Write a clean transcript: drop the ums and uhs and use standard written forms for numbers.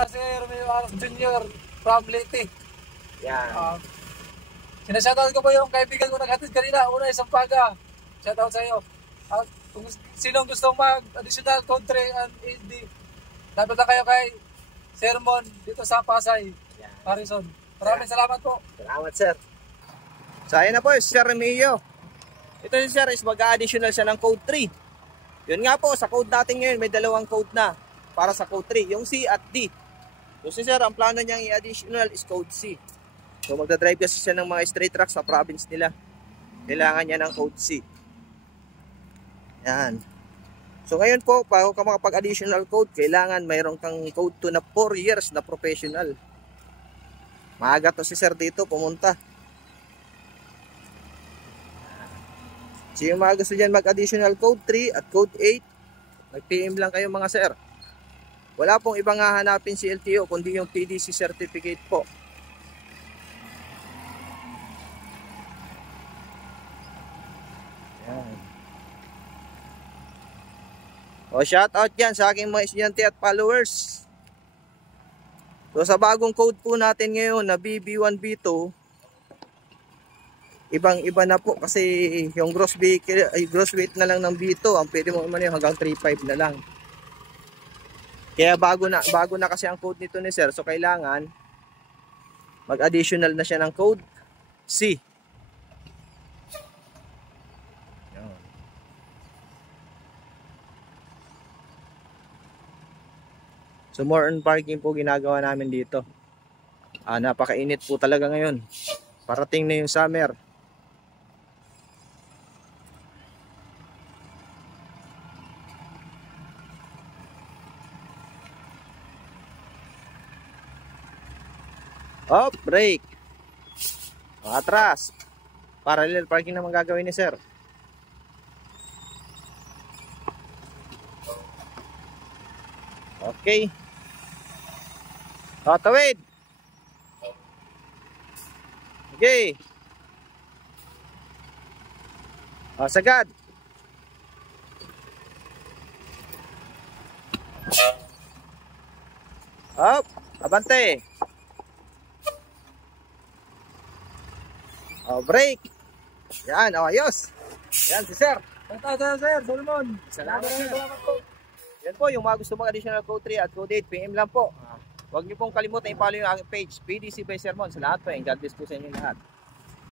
pala si Romeo Aras Jr. from Leyte. Yan. Sinashoutout ko po yung kaibigan ko naghatid kanina. Una, isang paga. Shoutout sa iyo. At kung sinong gustong mag-additional code 3 and AD, dapat lang kayo kay Sermon dito sa Pasay, Harrison. Maraming salamat po. Salamat, sir. So, ayan na po, Sir Romeo. Ito si sir is mag-additional siya ng code 3. Yun nga po, sa code natin ngayon, may dalawang code na para sa code 3, yung C at D. So si sir, ang plano niyang i-additional is code C. So magdadrive kasi siya ng mga straight truck sa province nila. Kailangan niya ng code C. Yan. So ngayon po, bago ka makapag-additional code, kailangan mayroon kang code 2 na 4 years na professional. Maaga to si sir dito pumunta. So yung mga gusto dyan mag-additional code 3 at code 8, mag-PM lang kayo mga sir. Wala pong ibang hahanapin si LTO kundi yung PDC certificate po. Yan. O shout out yan sa aking mga estudyante at followers. So sa bagong code po natin ngayon na BB1B2, ibang-iba na po kasi yung gross weight na lang ng B2 ang pwede mo naman hanggang 3.5 na lang. Kaya bago na kasi ang code nito ni sir, so kailangan mag-additional na siya ng code C. Yan. So more on parking po ginagawa namin dito. Napakainit po talaga ngayon. Parating na yung summer. Up, brake. Atras. Parallel parking naman gagawin ni sir. Okay. Tawid. Okay. Sagad. Up, abante. Break. Yan, ayos. Yan si sir. Salamat sir, Solomon. Salamat po. Yan po, yung mga gusto mag-additional code 3 at code 8, PM lang po. Huwag niyo pong kalimutan i-follow yung aking page, PDC by Sermon. Salamat po and God bless po sa inyo lahat.